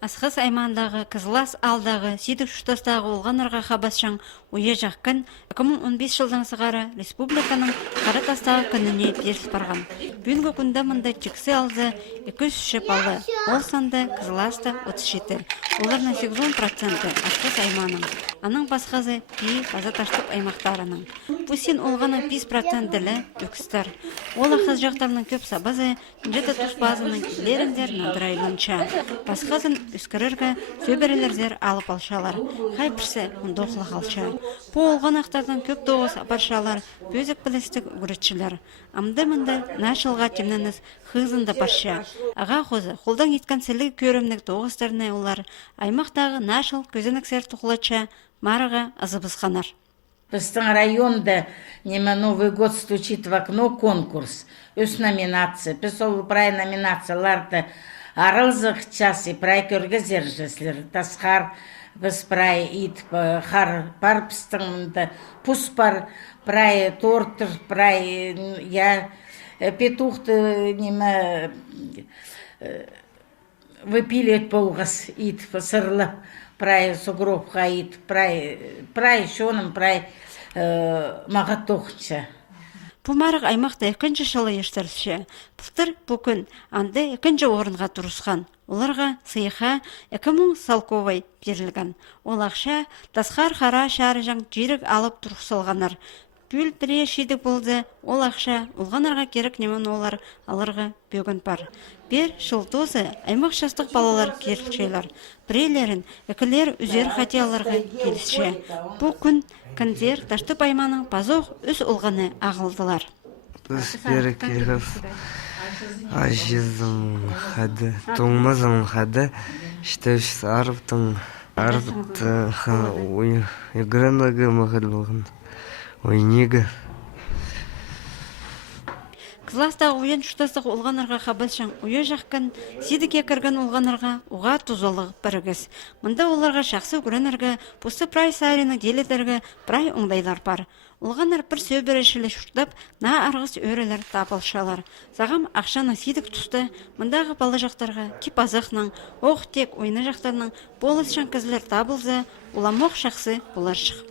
Асқыс аймандағы Кызылас алдағы сидік шүтастағы олғанырға қабасшан уе жаққын 2015 жылдан сығары республиканың қары тастағы күніне беріс барған. Бүгінгі күнді мұнда чіксі алды 200 алды. Ол санды Кызыласты 37. Оларның 80% асқыс айманың. Аның басқазы бей база таштып аймақтарының. Бұсен олғаны 5% ділі өкістер. Ол ақыз жақтарының көп сабазы жеті тұс базының келеріндер надырайланша. Басқазын үскіріргі сөбірелердер алып алшалар. Қайпірсі мұнды оқылы қалша. По олған ақтардан көп доғыз апаршалар, бөзік білістік үгіретшілер. Амды-мұнды нашылға темніңіз хызында барша. Аға қозы, қолдан еткен сілі көрімнік доғыстарына олар аймақтағы нашыл көзініксер тұқылача марыға азыбыз қанар. Біздің районда Новый год стучит в окно конкурс. Өз номинация. Біз ол прай номинацияларды арылзық часы прай көргізер жеслер. Тасқар біз прай ит қар бар пістіңді пұс бар прай тортыр прай я петухты выпилет болғыз ит сырлы прай сугробқа ит прай шоным прай маға тоқытша. Бұмарық аймақта екінші жылы ештірілші. Бұқтыр бүкін анды екінші орынға тұрысқан. Оларға сыйға 2000 салковай берілген. Ол ақша тасқар қара шары жаң жерік алып тұрықсылғанар. Бүл біре шидік болды, ол ақша ұлғанарға керек немен олар алырға бөгін бар. Бір шылтозы аймақ шастық балалар керілшейлер. Бірейлерін әкілер үзер қатияларға келісше. Бұл күн кіндер таштып айманың базоқ үз ұлғаны ағылдылар. Біз берекеліп ажызым қады, тоңмазым қады, штәвшіс арыптың игранығы мағыр болған. Ойнегі. Кызыластағы ойын шүтастық олғанырға қабылшан ойы жаққан, сидіке кірген олғанырға уға тұзолығы бірігіз. Мұнда оларға шақсы көрініргі, бұсы прай сайрының деледергі прай оңдайлар бар. Олғаныр бір сөбірешілі шүртіп, на арғыз өрелер табылшалар. Сағам ақшаны сидік тұсты, мұндағы балы жақтарға кип азықның, оқ тек ойны жақтарының болысшан кізілер табылзы, уламоқ шақсы болар шық.